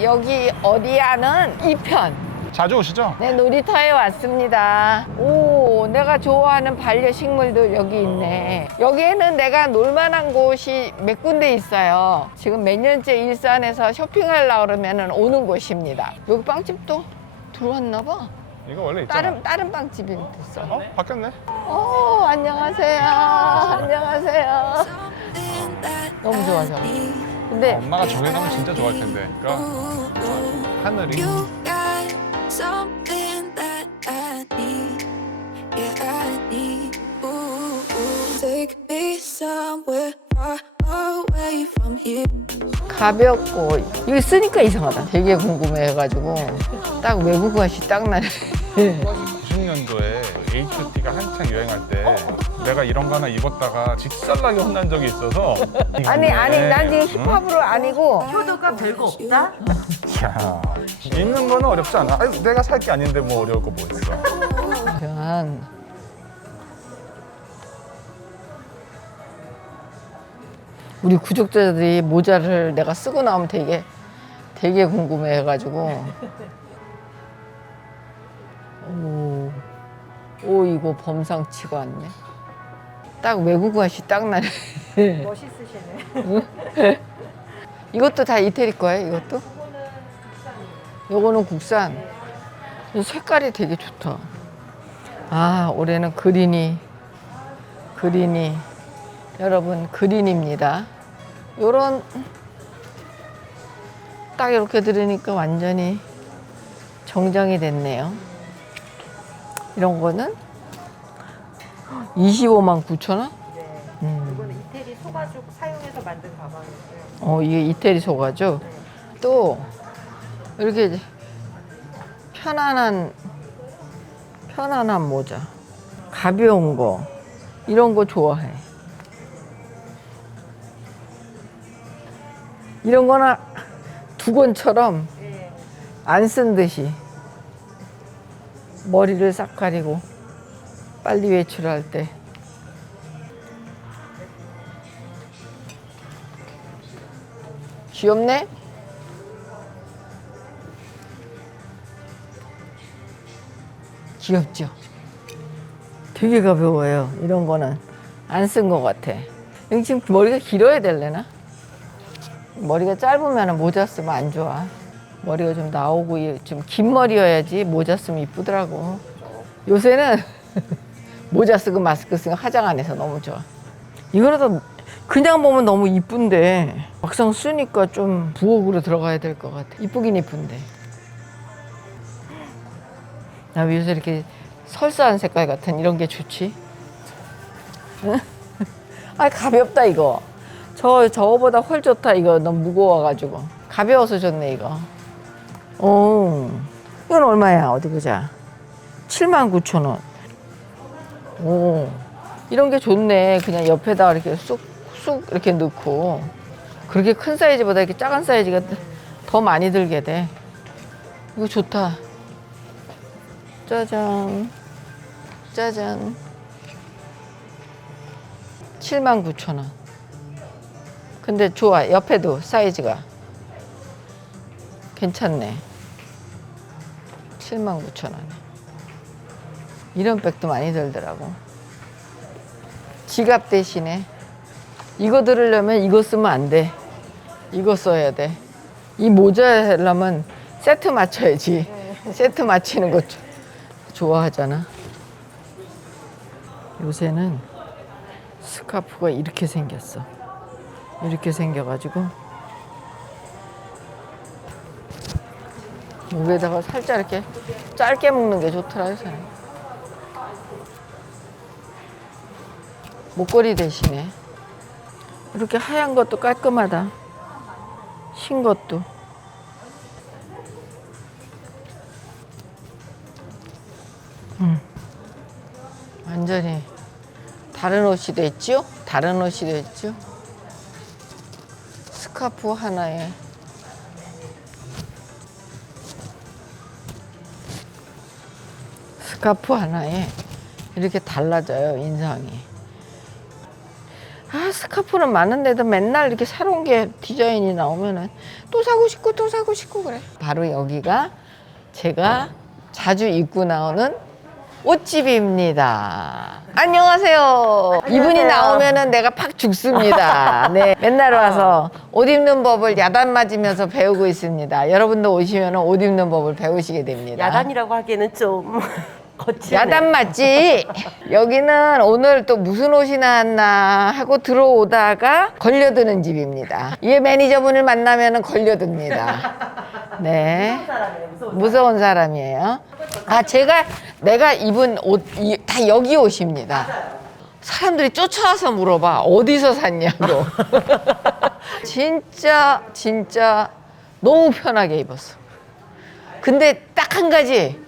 여기 어디야는 이편 자주 오시죠? 네, 놀이터에 왔습니다. 오, 내가 좋아하는 반려식물도 여기 있네. 여기에는 내가 놀만한 곳이 몇 군데 있어요. 지금 몇 년째 일산에서 쇼핑하려고 그러면 오는 곳입니다. 여기 빵집도 들어왔나 봐. 이거 원래 있잖아. 다른, 다른 빵집이 있어. 어? 바뀌었네? 오, 안녕하세요. 안녕하세요. 너무 좋아, 좋아. 근데 엄마가 저기 가면 진짜 좋아할 텐데. 그러니까 하늘이 You got something that I need. Yeah, I need. Ooh, ooh. Take me somewhere far away from here. 가볍고 이거 쓰니까 이상하다. 되게 궁금해가지고 딱 외국어시 딱 나네. 90년도에 HOT가 한창 유행할 때 내가 이런 거 하나 입었다가 직살나게 혼난 적이 있어서 아니 아니 난 지금 응? 힙합으로 아니고 효도가 별거 없다? 야, 입는 거는 어렵지 않아. 아니, 내가 살 게 아닌데 뭐 어려울 거 뭐 있어. 그냥 우리 구독자들이 모자를 내가 쓰고 나오면 되게 되게 궁금해가지고 오, 오 이거 범상치가 않네. 딱 외국어시 딱 나네. 멋있으시네. 이것도 다 이태리 거예요? 이것도? 요거는 국산. 이 색깔이 되게 좋다. 아, 올해는 그린이, 그린이. 여러분, 그린입니다. 요런, 딱 이렇게 들으니까 완전히 정장이 됐네요. 이런 거는 25만 9천 원? 네. 음. 이거는 이태리 소가죽 사용해서 만든 가방이고요. 어, 이게 이태리 소가죠? 또, 이렇게 편안한, 편안한 모자. 가벼운 거. 이런 거 좋아해. 이런 거나 두건처럼 네. 안쓴 듯이 머리를 싹 가리고 빨리 외출할 때. 귀엽네? 귀엽죠? 되게 가벼워요. 이런 거는 안 쓴 것 같아. 지금 머리가 길어야 될래나? 머리가 짧으면 모자 쓰면 안 좋아. 머리가 좀 나오고 이- 좀긴 머리여야지 모자 쓰면 이쁘더라고. 요새는 모자 쓰고 마스크 쓰고 화장 안 해서 너무 좋아. 이거라도 그냥 보면 너무 이쁜데 막상 쓰니까 좀 부엌으로 들어가야 될 것 같아. 이쁘긴 이쁜데. 나 요새 이렇게 설사한 색깔 같은 이런 게 좋지. 응? 아 가볍다 이거. 저 저거보다 훨 좋다 이거 너무 무거워가지고 가벼워서 좋네 이거. 오, 이건 얼마야 어디 보자. 7만 9천 원. 오, 이런 게 좋네. 그냥 옆에다 이렇게 쑥 쑥 이렇게 넣고 그렇게 큰 사이즈보다 이렇게 작은 사이즈가 더 많이 들게 돼. 이거 좋다. 짜잔. 짜잔. 7만 9천 원. 근데 좋아. 옆에도 사이즈가. 괜찮네. 7만 9천 원에. 이런 백도 많이 들더라고. 지갑 대신에 이거 들으려면 이거 쓰면 안 돼. 이거 써야 돼. 이 모자 하려면 세트 맞춰야지. 세트 맞추는 거 조- 좋아하잖아. 요새는 스카프가 이렇게 생겼어. 이렇게 생겨가지고 목에다가 살짝 이렇게 짧게 묶는 게 좋더라 요새. 목걸이 대신에 이렇게 하얀 것도 깔끔하다. 흰 것도. 음. 완전히 다른 옷이 됐죠? 다른 옷이 됐죠? 스카프 하나에 스카프 하나에 이렇게 달라져요 인상이 스카프는 많은데도 맨날 이렇게 새로운 게 디자인이 나오면은 또 사고 싶고 또 사고 싶고 그래. 바로 여기가 제가 자주 입고 나오는 옷집입니다. 안녕하세요. 이분이 나오면은 내가 팍 죽습니다. 네. 맨날 와서 옷 입는 법을 야단 맞으면서 배우고 있습니다. 여러분도 오시면 옷 입는 법을 배우시게 됩니다. 야단이라고 하기에는 좀 거치네. 야단 맞지? 여기는 오늘 또 무슨 옷이 나왔나 하고 들어오다가 걸려드는 집입니다. 이 매니저분을 만나면 걸려듭니다. 네. 사람이에요, 무서운 무서운 사람이에요. 아, 제가 내가 입은 옷, 이- 다 여기 옷입니다. 사람들이 쫓아와서 물어봐. 어디서 샀냐고. 진짜, 진짜 너무 편하게 입었어. 근데 딱 한 가지.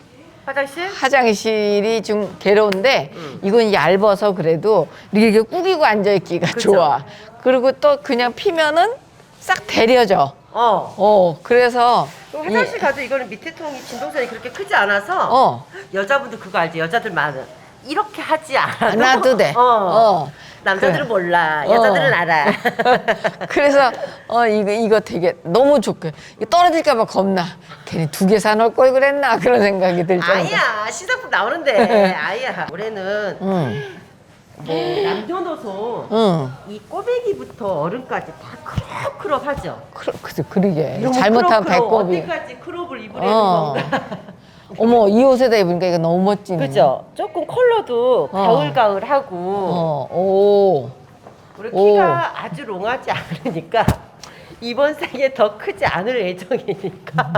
화장실? 화장실이 좀 괴로운데 이건 얇아서 그래도 이렇게 꾸기고 앉아 있기가 좋아. 그리고 또 그냥 피면은 싹 데려져. 어. 어, 그래서 화장실 가도 이거는 밑에 통이 진동선이 그렇게 크지 않아서 어, 여자분들 그거 알지? 여자들 많은 이렇게 하지 않아도 안 돼. 어. 어. 남자들은 그래. 몰라. 어. 여자들은 알아. 그래서 어 이거 이거 되게 너무 좋게 이거 떨어질까봐 겁나. 괜히 두 개 사놓을 걸 그랬나 그런 생각이 들 정도. 아니야 시상품 나오는데 아니야 올해는 응, 뭐 남녀노소 응. 이 꼬배기부터 어른까지 다 크롭크롭하죠. 그, 그, 그러게. 잘못하면 배꼽이. 어디까지 크롭을 입으려는 어. 건가? 어머 이 옷에다 입으니까 이거 너무 멋지네. 그죠? 조금 컬러도 어. 가을가을하고 어, 오. 우리 오. 키가 아주 롱하지 않으니까 이번 생에 더 크지 않을 예정이니까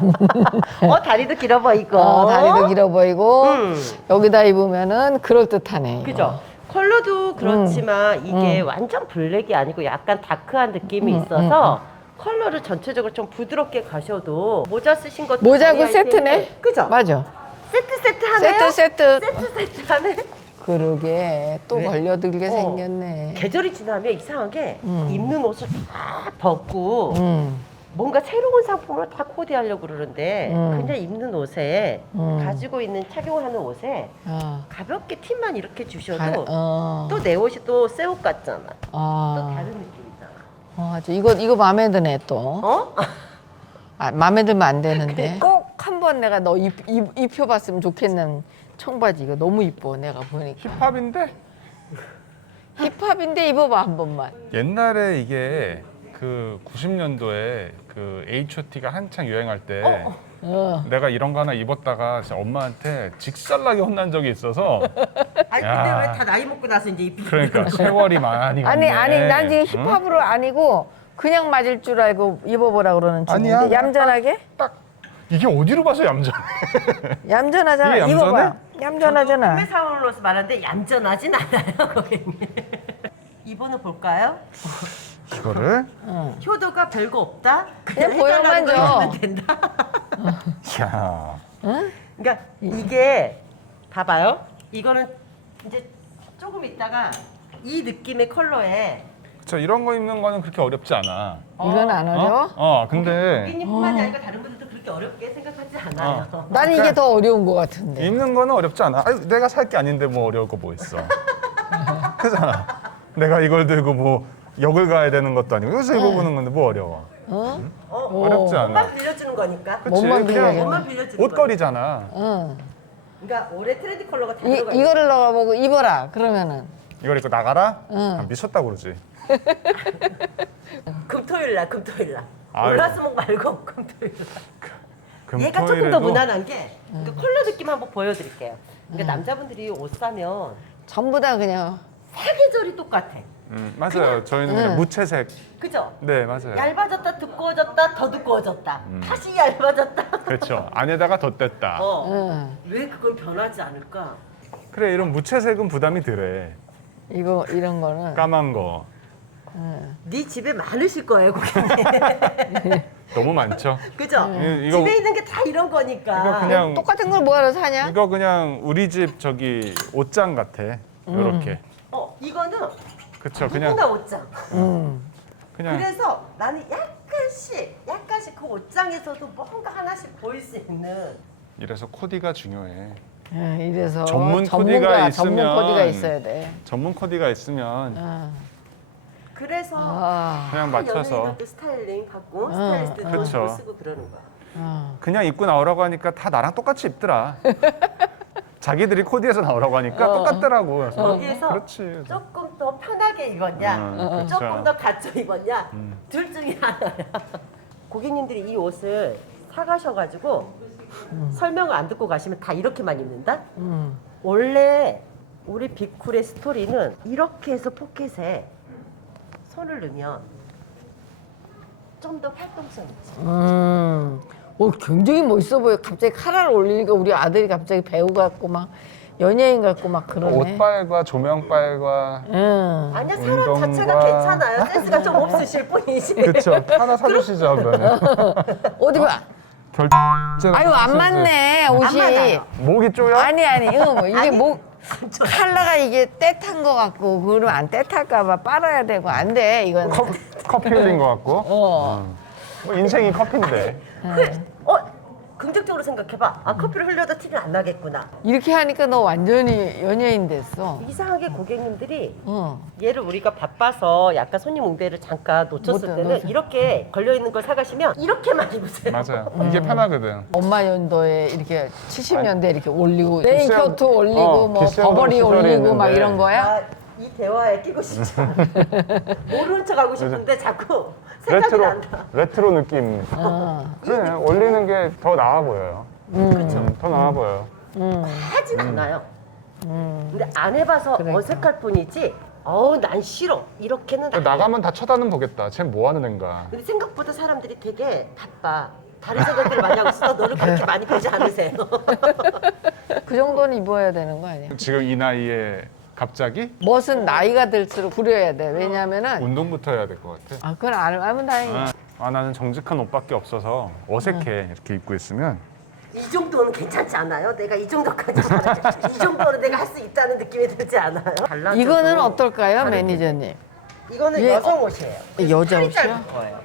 어 다리도 길어 보이고 어, 다리도 길어 보이고 음. 여기다 입으면은 그럴 듯하네. 그죠? 컬러도 그렇지만 이게 음. 완전 블랙이 아니고 약간 다크한 느낌이 있어서 컬러를 전체적으로 좀 부드럽게 가셔도 모자 쓰신 것도 모자고 저희 세트네. 아이템인데. 그죠? 맞아. 세트 세트 하네요. 세트 세트. 세트 세트 하네. 그러게 또 왜? 걸려들게 어. 생겼네. 계절이 지나면 이상하게 음. 입는 옷을 다 벗고 음. 뭔가 새로운 상품을 다 코디하려고 그러는데 음. 그냥 입는 옷에 음. 가지고 있는 착용하는 옷에 어. 가볍게 팁만 이렇게 주셔도 가- 어. 또 내 옷이 또 새 옷 같잖아. 또 아. 다른 느낌 어, 맞아. 이거 이거 마음에 드네 또. 어? 아, 마음에 들면 안 되는데. 꼭 한 번 내가 너 입, 입, 입혀봤으면 좋겠는 청바지 이거 너무 이뻐 내가 보니까. 힙합인데 힙합인데 입어봐 한 번만. 옛날에 이게 그 90년도에 그 H.O.T가 한창 유행할 때 어. 내가 이런 거 하나 입었다가 진짜 엄마한테 직살나게 혼난 적이 있어서 아니 야. 근데 왜다 나이 먹고 나서 이제 입히는 그러니까 세월이 많이 아니 갔네. 아니 난 지금 응? 힙합으로 아니고 그냥 맞을 줄 알고 입어보라 그러는 중인데 아니야. 얌전하게? 딱 이게 어디로 봐서 얌전해? 얌전하잖아. 이게 입어봐. 얌전해? 얌전하잖아. 꿈의 사원으로서 말하는데 얌전하진 않아요 고객님. 이번호 볼까요? 이거를 응. 효도가 별거 없다? 그냥 해달라는 보여만 걸 줘. 하면 된다. 야 그러니까 이게 봐봐요. 이거는 이제 조금 있다가 이 느낌의 컬러에 저 이런 거 입는 거는 그렇게 어렵지 않아. 이건 안 어려워? 어? 어 근데 고객님뿐만이 아니라 다른 분들도 그렇게 어렵게 생각하지 않아요. 난 이게 더 어려운 것 같은데. 입는 거는 어렵지 않아. 아유, 내가 살 게 아닌데 뭐 어려울 거 뭐 있어. 그잖아. 내가 이걸 들고 뭐 역을 가야 되는 것도 아니고 여기서 입어보는 건데 뭐 어려워. 어? 어? 어 렵지 않아. 옷만 빌려주는 거니까. 그치? 몸만 그냥 빌려주는 옷만 빌려주는 거니까. 옷걸이잖아. 응. 그러니까 올해 트렌드 컬러가 다 이, 들어가 이거를 넣어보고 입어라. 그러면은. 이걸 입고 나가라? 응. 아, 미쳤다 그러지. 금토일 날 금토일 날. 월화수목 말고 금토일 날. 얘가 조금 금토일에도 더 무난한 게 그러니까 컬러 느낌 한번 보여드릴게요. 그러니까 남자분들이 옷 사면 전부 다 그냥 사계절이 똑같아. 음, 맞아요. 저희는 그냥 응. 무채색. 그죠? 네, 맞아요. 얇아졌다 두꺼워졌다 더 두꺼워졌다 다시 얇아졌다 그렇죠. 안에다가 덧댔다. 어. 응. 왜 그걸 변하지 않을까? 그래, 이런 무채색은 부담이 덜해. 이거 이런 거는 까만 거. 네 집에 많으실 거예요 고객님 너무 많죠? 그죠? 이- 이거- 집에 있는 게 다 이런 거니까 이거 그냥 똑같은 걸 뭐하러 사냐? 이거 그냥 우리 집 저기 옷장 같아. 요렇게. 어 이거는 그쵸, 누구나 그냥 옷장 응. 그냥 그래서 나는 약간씩 약간씩 그 옷장에서도 뭔가 하나씩 보일 수 있는 이래서 코디가 중요해. 응, 이래서 전문 코디가 전문 있으면 코디가 있어야 돼. 전문 코디가 있으면 응. 그래서 아, 그냥 맞춰서 연예인한테 스타일링 받고 응, 스타일리스트 돈 그쵸. 주고 쓰고 그러는 거야. 어. 그냥 입고 나오라고 하니까 다 나랑 똑같이 입더라. 자기들이 코디에서 나오라고 하니까 어. 똑같더라고. 그래서 거기에서 그렇지. 조금 더 편하게 입었냐, 음, 조금 그쵸. 더 갖춰 입었냐, 음. 둘 중에 하나야. 고객님들이 이 옷을 사가셔가지고 설명을 안 듣고 가시면 다 이렇게만 입는다? 음. 원래 우리 빅쿨의 스토리는 이렇게 해서 포켓에 손을 넣으면 좀 더 활동성 있지. 음. 오, 굉장히 멋있어 보여. 갑자기 카라를 올리니까 우리 아들이 갑자기 배우 같고 막 연예인 같고 막 그러네. 옷빨과 조명빨과 응. 아니야 사람 운동과- 자체가 괜찮아요. 센스가 좀 없으실 뿐이지. 그쵸 하나 사주시죠 그러면 어디 봐. 결 아유 안 맞네 옷이. 맞아요. 목이 쪼여? 아니 아니 이거 뭐 이게 아니. 목 컬러가 이게 떼탄 거 같고 그러면 안 떼탈까 봐 빨아야 되고 안 돼 이건. 커, 커피 흘린 것 같고 어. 뭐 인생이 커피인데 어 긍정적으로 생각해봐. 아 커피를 흘려도 티는 안 나겠구나. 이렇게 하니까 너 완전히 연예인 됐어. 이상하게 고객님들이 어. 얘를 우리가 바빠서 약간 손님 응대를 잠깐 놓쳤을 못- 때는 놓쳐. 이렇게 걸려 있는 걸 사가시면 이렇게만 입으세요. 맞아요 이게 편하거든 엄마 연도에 이렇게 70년대 이렇게 올리고 레인코트 올리고 어, 뭐 버버리 올리고 막 있는데. 이런 거야? 아, 이 대화에 끼고 싶지 않아. 모르는 척 하고 싶은데 자꾸 레트로 난다. 레트로 느낌 어. 그래 올리는 게 더 나아 보여요 음, 더 나아 보여요 음. 하진 않아요. 음. 근데 안 해봐서 그러니까. 어색할 뿐이지. 어우 난 싫어. 이렇게는 안 해. 나가면 다 쳐다는 보겠다 쟤뭐 하는 앤가 근데 생각보다 사람들이 되게 바빠. 다른 생각들을 많이 하고 있어. 너를 그렇게 많이 보지 않으세요. 그 정도는 입어야 되는 거 아니야? 지금 이 나이에 갑자기 멋은 나이가 들수록 부려야 돼. 왜냐면은 운동부터 해야 될 것 같아 아 그건 안 하면 다행이야. 아, 아, 나는 정직한 옷밖에 없어서 어색해 이렇게 입고 있으면 이 정도는 괜찮지 않아요? 내가 이 정도까지. 이 정도는 내가 할 수 있다는 느낌이 들지 않아요? 달라져도 이거는 어떨까요, 매니저님? 이거는 예, 여성 옷이에요. 여자 팔이 옷이야? 짧은 거예요.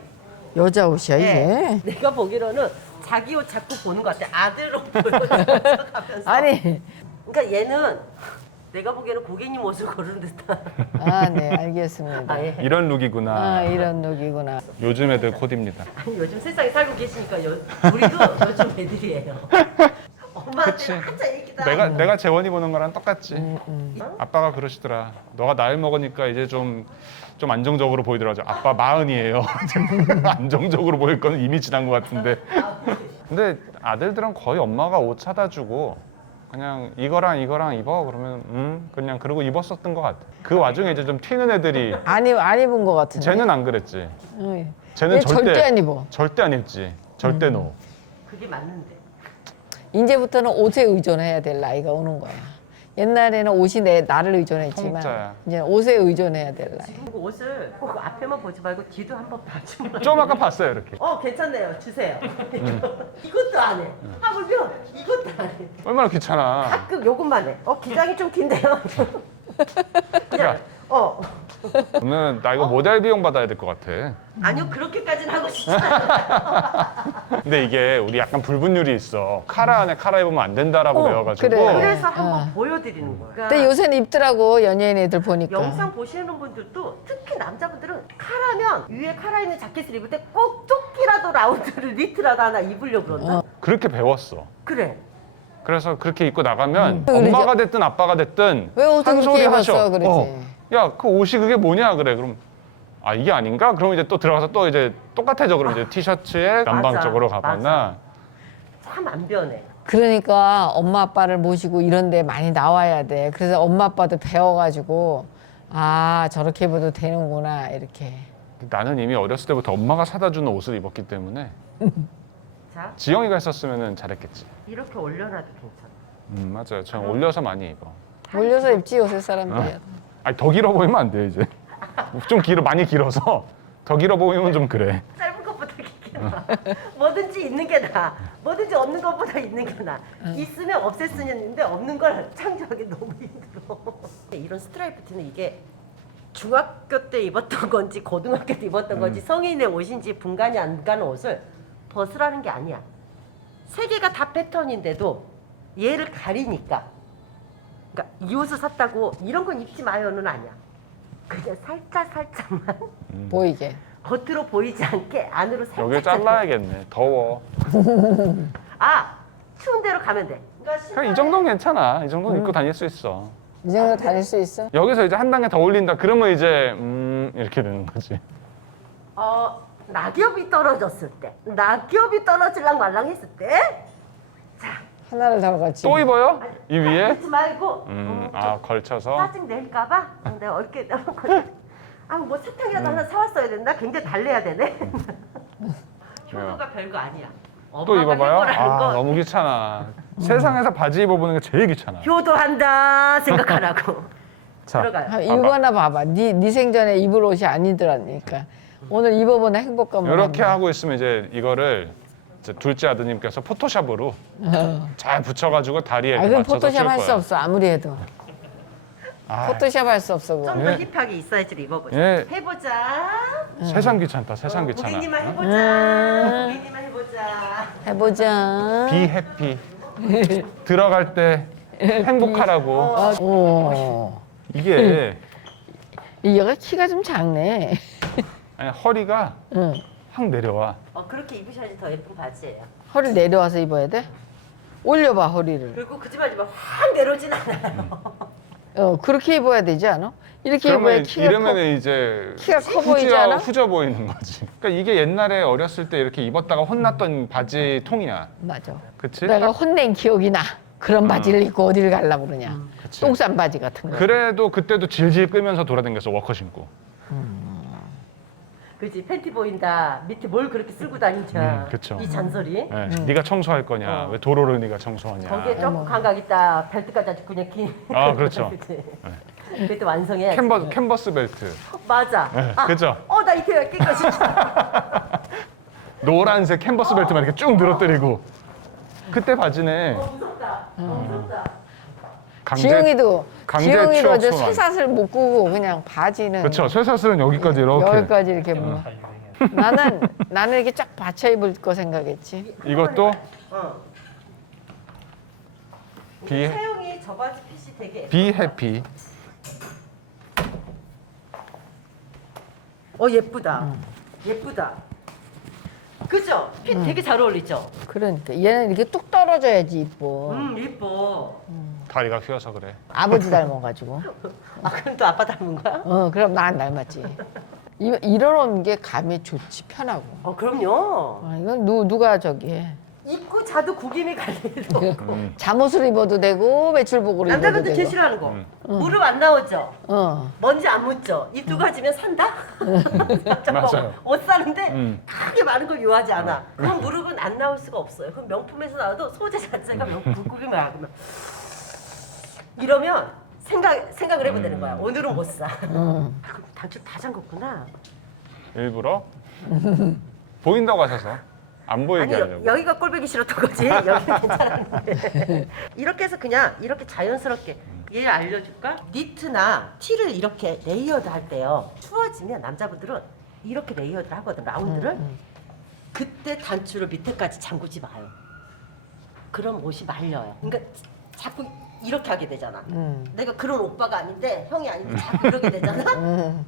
여자 옷이야 네. 이게? 내가 보기로는 자기 옷 자꾸 보는 것 같아. 아들 옷 보여가면서. 아니, 그러니까 얘는 내가 보기에는 고객님 옷을 고르는 듯한. 아 네 알겠습니다. 아, 예. 이런 룩이구나 아 이런 룩이구나. 요즘 애들 코디입니다 아니 요즘 세상에 살고 계시니까 여, 우리도 요즘 애들이에요. 그치. 엄마한테 한자 얘기다. 내가 내가 재원이 보는 거랑 똑같지 음. 아빠가 그러시더라 너가 나이 먹으니까 이제 좀 좀 안정적으로 보이더라고 아빠 마흔이에요 안정적으로 보일 거는 이미 지난 것 같은데 근데 아들들은 거의 엄마가 옷 사다 주고 그냥 이거랑 이거랑 입어 그러면 음 그냥 그러고 입었었던 것 같아 그 와중에 이제 좀 튀는 애들이 안, 입, 안 입은 것 같은데. 쟤는 안 그랬지 응. 쟤는 얘 절대 절대 안 입어. 절대 안 입지 절대 노 그게 맞는데. 이제부터는 옷에 의존해야 될 나이가 오는 거야. 옛날에는 옷이 내 나를 의존했지만 통짜야. 이제 옷에 의존해야 될 나이. 그 옷을 꼭 앞에만 보지 말고 뒤도 한번 봐주면. 좀 아까 봤어요 이렇게 어 괜찮네요. 주세요. 음. 이것도 안 해. 하물며 이것도 안 해. 얼마나 귀찮아 가끔 요것만 해. 어 기장이 좀 긴데요. 그냥 어 오늘 나 이거 모델 비용 받아야 될 것 같아 아니요 그렇게까지는 하고 싶지 않아요. 근데 이게 우리 약간 불분율이 있어. 카라 안에 카라 입으면 안 된다라고 어, 배워가지고. 그래. 그래서 한번 어. 보여드리는 거야. 근데 요새는 입더라고 연예인 애들 보니까. 영상 보시는 분들도 특히 남자분들은 카라면 위에 카라 있는 자켓을 입을 때 꼭 조끼라도 라운드를 니트라도 하나 입으려고 그런다. 어. 그렇게 배웠어. 그래. 그래서 그렇게 입고 나가면 음. 엄마가 됐든 아빠가 됐든 왜 옷을 한 소리 그렇게 하셔. 입었어? 그러지. 어. 야, 그 옷이 그게 뭐냐 그래. 그럼 아 이게 아닌가? 그럼 이제 또 들어가서 또 이제 똑같아져. 그럼 이제 티셔츠에 남방 맞아, 쪽으로 가거나. 참 안 변해. 그러니까 엄마 아빠를 모시고 이런 데 많이 나와야 돼. 그래서 엄마 아빠도 배워가지고 아 저렇게 입어도 되는구나 이렇게. 나는 이미 어렸을 때부터 엄마가 사다 주는 옷을 입었기 때문에 자 지영이가 했었으면 잘했겠지. 이렇게 올려놔도 괜찮아. 음 맞아요. 전 올려서 많이 입어. 몰려서 입지 요새 사람들이. 아니 더 길어 보이면 안 돼 이제. 좀 길어 많이 길어서 더 길어 보이면 좀 그래. 짧은 것보다 길게 나. 뭐든지 있는 게 나. 뭐든지 없는 것보다 있는 게 나. 있으면 없앴으는데 없는 걸 창조하기 너무 힘들어. 이런 스트라이프 티는 이게 중학교 때 입었던 건지 고등학교 때 입었던 건지 성인의 옷인지 분간이 안 가는 옷을 벗으라는 게 아니야. 세 개가 다 패턴인데도 얘를 가리니까. 그러니까 이 옷을 샀다고 이런 건 입지 마요는 아니야. 그냥 살짝 살짝만 보이게. 겉으로 보이지 않게 안으로 살짝. 여기 잘라야겠네. 더워. 아 추운 데로 가면 돼. 그러니까 그냥 이 정도는 괜찮아. 이 정도는 입고 다닐 수 있어. 이 정도 다닐 수 있어? 여기서 이제 한 단계 더 올린다. 그러면 이제 음 이렇게 되는 거지. 어 낙엽이 떨어졌을 때, 낙엽이 떨어질랑 말랑 했을 때, 하나를 더 같이. 또 입어요? 이 위에? 그러지 말고 음, 어, 아 걸쳐서. 짜증 낼까봐 어, 내가 어렵게 아뭐 사탕이라도 하나 사왔어야 된다. 굉장히 달래야 되네. 효도가 별거 아니야. 또 엄마가 입어봐요? 해보라는 아 거 너무 귀찮아. 세상에서 바지 입어보는 게 제일 귀찮아. 효도한다 생각하라고 자, 들어가요. 아, 이거나 봐봐. 네, 네 생전에 입을 옷이 아니더라니까. 오늘 입어보는 행복감을. 이렇게 한번. 하고 있으면 이제 이거를 이제 둘째 아드님께서 포토샵으로 잘 붙여가지고 다리에 아, 이렇게 맞춰서 포토샵 쓸할수 거야. 없어. 아무리 해도. 아, 포토샵 할 수 없어. 그거. 좀더 예. 힙하게 이 사이즈로 입어보자. 예. 해보자. 세상 귀찮다. 세상 어, 귀찮아. 고객님만 어? 해보자. 고객님만 해보자. 해보자. 비 해피. 들어갈 때 행복하라고. 아, 오. 이게 얘가 키가 좀 작네. 아니, 허리가 응. 확 내려와. 어 그렇게 입으셔야지 더 예쁜 바지예요. 허리 내려와서 입어야 돼? 올려봐 허리를. 그리고 그지 마지만 확 내려오진 않아요. 어 그렇게 입어야 되지 않아? 이렇게 입어야 그러면 키가 이러면 커. 이제 키가 커 보이지 않아? 후져 보이는 거지. 그러니까 이게 옛날에 어렸을 때 이렇게 입었다가 혼났던 바지 통이야. 맞아. 그치? 내가 혼낸 기억이 나. 그런 바지를 입고 어디를 가려고 그러냐. 음. 똥싼 바지 같은 거. 그래도 그때도 질질 끌면서 돌아다녔어 워커 신고. 그지 팬티 보인다. 밑에 뭘 그렇게 쓸고 다니냐. 음, 그쵸. 이 잔소리. 네. 네가 청소할 거냐? 어. 왜 도로를 네가 청소하냐? 거기에 조금 어머. 감각 있다. 벨트까지 아주 그냥 긴. 아, 그렇죠. 그치? 그때 완성해야지. 캔버, 캔버스 벨트. 맞아. 네, 아, 그죠? 어, 나 이태가 깨끗이. 노란색 캔버스 벨트만 이렇게 쭉 늘어뜨리고. 그때 바지네. 어, 무섭다. 어, 무섭다. 강제. 지영이도 강제 추억 저 소환. 쇠사슬 못 끄고 그냥 바지는 그렇죠. 쇠사슬은 여기까지 이렇게. 여기까지 이렇게 뭐. 나는 나는 이렇게 쫙 받쳐 입을 거 생각했지. 이것도 어. 비- 사용이 저 바지 핏이 되게. 비 해피. 어 예쁘다. 예쁘다. 그죠? 핏 되게 잘 어울리죠? 그러니까 얘는 이렇게 뚝 떨어져야지 이뻐. 음 예뻐. 다리가 휘어서 그래. 아버지 닮아가지고. 아 그럼 또 아빠 닮은 거야? 어 그럼 난 닮았지. 이, 이런 게 감이 좋지 편하고. 어 그럼요. 아, 이건 누, 누가 저기 해. 입고 자도 구김이 갈 일도 없고. 음. 잠옷을 입어도 되고 외출복으로 입어도 남자분들 제일. 싫어하는 거. 음. 무릎 안 나오죠? 어. 먼지 안 묻죠? 이두 가지면 산다? 맞아요. 옷 사는데 음. 크게 많은 걸 요하지 않아. 그럼 무릎은 안 나올 수가 없어요. 그럼 명품에서 나와도 소재 자체가 음. 명품 구김이야. 그러면 이러면 생각 생각을 해보면 되는 음. 거야. 오늘은 못 사. 음. 아, 그럼 단추 다 잠궜구나. 일부러 보인다고 하셔서 안 보이게 아니 하려고. 여, 기가 꼴보기 싫었던 거지. 여기는 괜찮았는데. 이렇게 해서 그냥 이렇게 자연스럽게 얘를 알려줄까? 니트나 티를 이렇게 레이어드 할 때요. 추워지면 남자분들은 이렇게 레이어드를 하거든 라운드를. 음, 그때 단추를 밑에까지 잠그지 마요. 그럼 옷이 말려요. 그러니까 자꾸 이렇게 하게 되잖아. 음. 내가 그런 오빠가 아닌데 형이 아닌데 자꾸 이렇게 되잖아.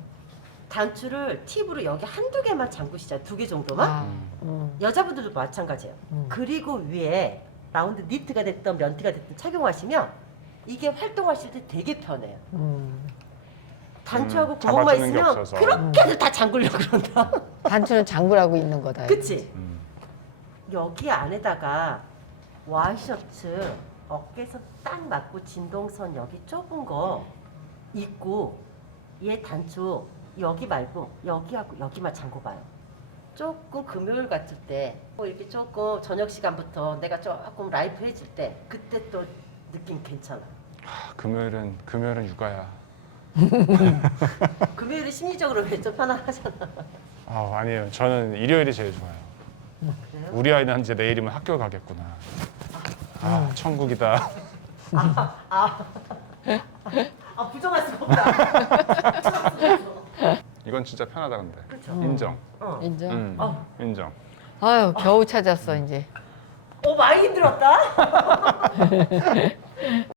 음. 단추를 팁으로 여기 한두 개만 잠그시자. 두 개 정도만. 아, 음. 여자분들도 마찬가지예요. 음. 그리고 위에 라운드 니트가 됐던 면티가 됐든 착용하시면 이게 활동하실 때 되게 편해요. 음. 단추하고 음, 구멍만 잡아주는 게 있으면 없어서. 그렇게들 다 잠글려 그런다. 단추는 장구라고 있는 거다. 그치? 음. 여기 안에다가 와이셔츠 어깨에서 딱 맞고 진동선 여기 좁은 거 입고 얘 단추 여기 말고 여기하고 여기만 잠궈봐요. 조금 금요일 같을 때, 뭐 이렇게 조금 저녁 시간부터 내가 조금 라이프해질 때, 그때 또 느낌 괜찮아. 아, 금요일은 금요일은 육아야. 금요일이 심리적으로 왜 좀 편안하잖아. 아 아니에요. 저는 일요일이 제일 좋아요. 그래요? 우리 아이는 이제 내일이면 학교 가겠구나. 아 천국이다. 아 부정할 수가 없다. 이건 진짜 편하다 근데. 그렇죠. 인정. 어. 인정. 음, 어. 인정. 아유 겨우 찾았어 이제. 어 많이 힘들었다.